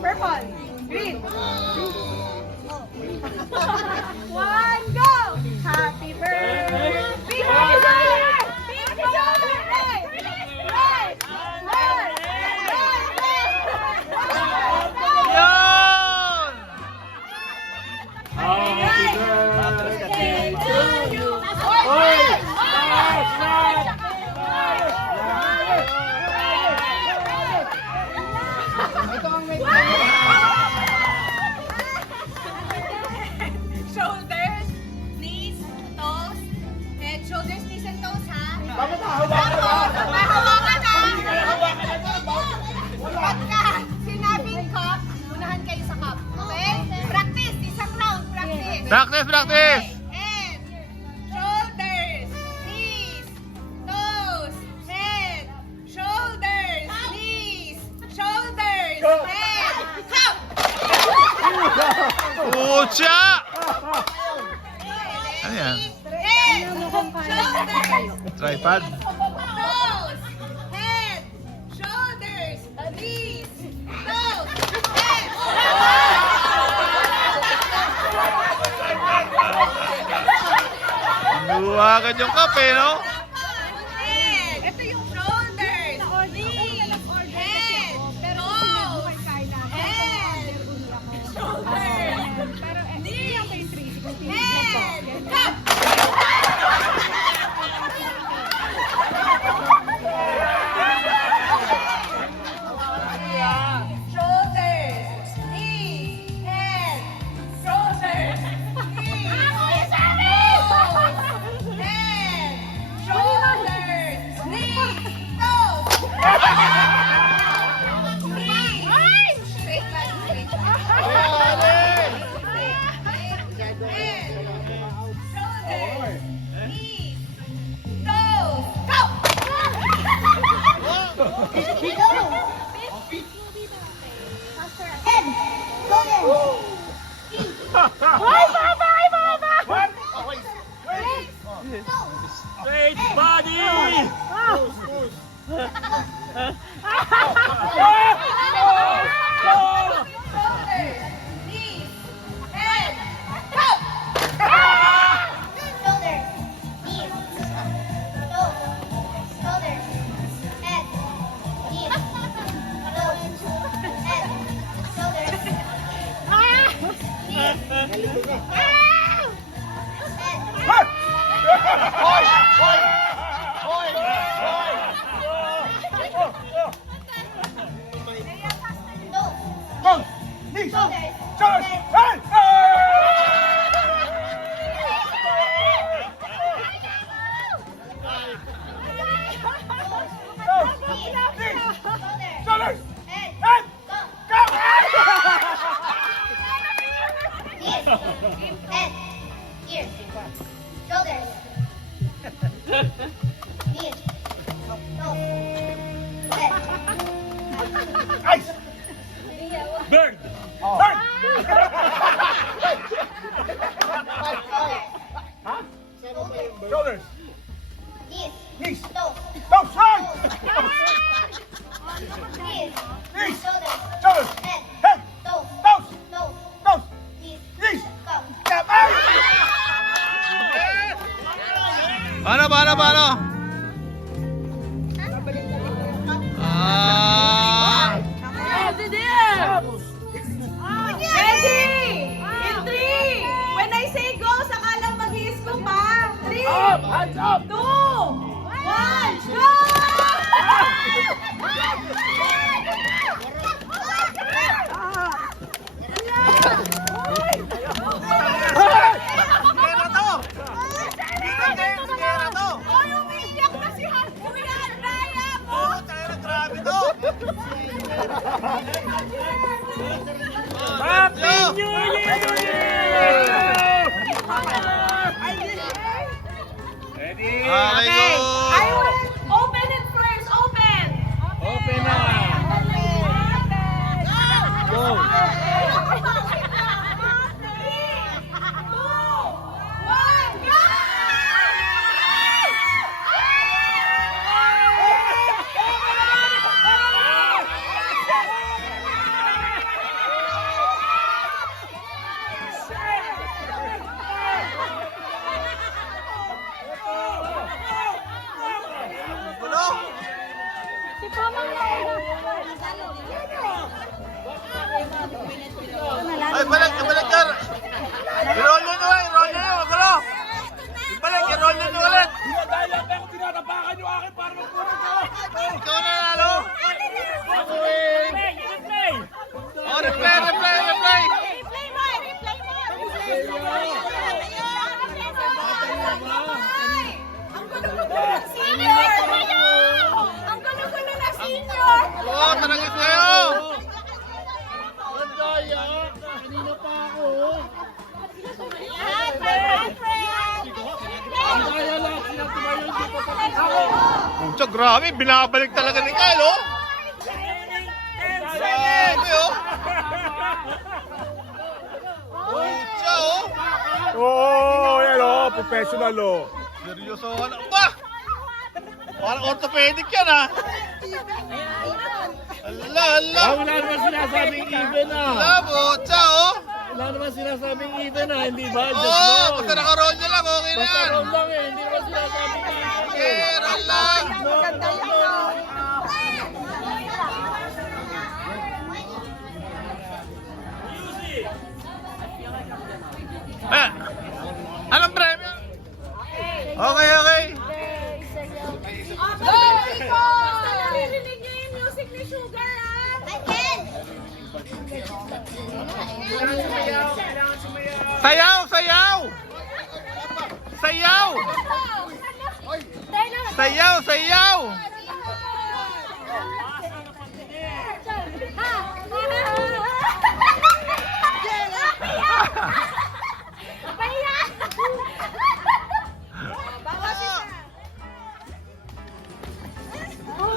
Purple. Green. One, go! Happy birthday! Pink shoulder! Pink shoulder! Right! Right! Right! Yun! Happy birthday to you. Shoulders, knees, toes, head, shoulders, knees, and toes, ha? Bakit hahawakan na? May hawakan na! Pagka sinabing cup, unahan kayo sa cup. Okay? Practice! Isang round, practice! Practice, practice! Head, shoulders, knees, toes, head, shoulders, knees, shoulders, head, cup! Pucha! Ano yan? Head, shoulders, Tripod? toes, head, shoulders, knees, toes, head. Buwagan yung kape, no? Head. Ito yung shoulders, knees, head, toes, head, shoulders, knees, head, cup. Shoulders, knees, head, shoulders, knees, toes, head, shoulders, knees, toes. Knees. Straight line, straight line. Head, shoulders, knees, toes, go! Straight body! Shoulders, knees, head, go! Bird! Shoulders! Knees! Toes! Right! Knees! Shoulders! Head! Toes! Knees! Tap! Paano? Ready? In 3. When I say go, saka lang mag-i-scoop ha. 3, Hands up! 2, 1, go! Oy, umiiyak na si Han. Umiiyak na ako. Happy New Year! Ready? Okay, go! I will open it first. Open. Open na! Go! Ay, balik ka. I-roll nyo na, magulo. Ibalik, i-roll nyo na ulit. Dahil lang ako tinatapakan yung akin para magpunod ka. Ikaw na nanalo. Replay! Oh, replay. Oh, talagis kayo. Kanina pa ako. Kaya lang, sinatumayo yung dito pa ako. Pucha, grabe, binabalik talaga ni Kyle, oh. Grabe, oh. Pucha, oh. Oo, yan o, professional o. Seryoso, ano ba? Parang orthopedic yan, ah. Hala. Wala naman sinasabing even Hala, pucha, oh. Wala naman sinasabing even hindi ba? Just Oo, roll. basta naka-roll nyo lang, okay na Basta yan. roll lang hindi naman sinasabing even Okay, roll lang. Eh, anong premyo? Okay. Basta naririnig niyo yung music ni Sugar, Sayaw!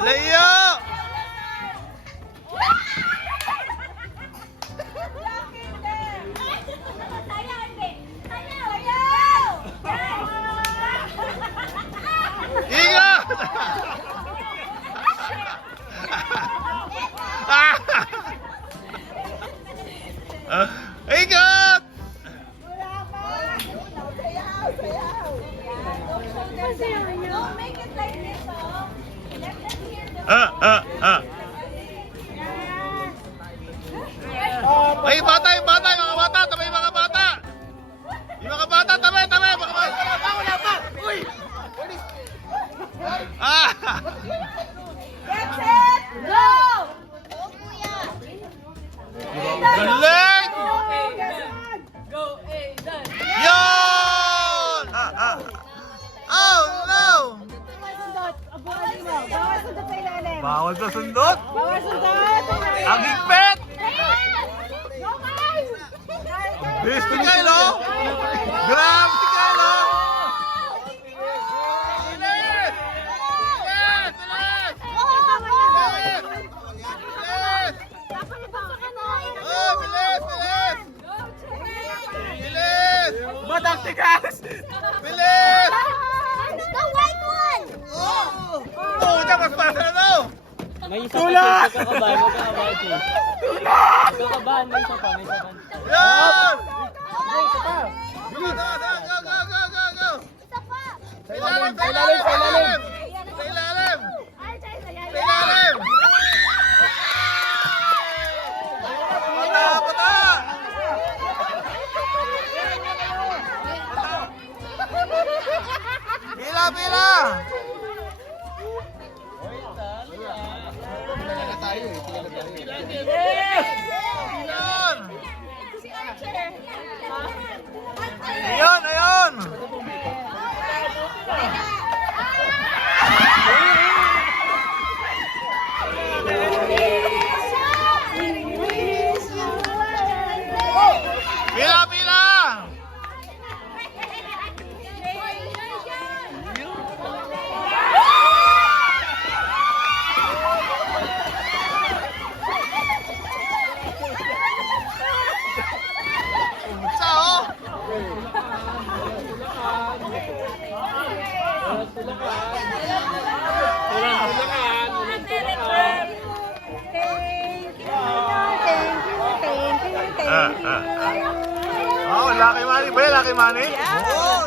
Layo! Ingat! Ingat! Don't make it like this, oh. Let them hear the Ay, bata, yung mga bata, tabi yung mga bata. Yung mga bata, tabi, mga bata. Wala pa! Uy! Get set, go! Galing! Go, Aidan! Yun! Oh, no! Bawal sa sundot? Ang higpit! Bilis si Kyle, oh! Grabe si Kyle, oh! Bilis! Oh, bilis! Batang tigas! Bilis! The white one! Oh, dapat pasa na daw! May isa pa siya, magkakabahan siya. Magkakabahan, may isa pa. Yan! Isa pa! Go! Sa ilalim! Pata! Pila! Ayun! Pila! Oh, Lucky Money ba yun? Lucky Money? Yeah. Oo.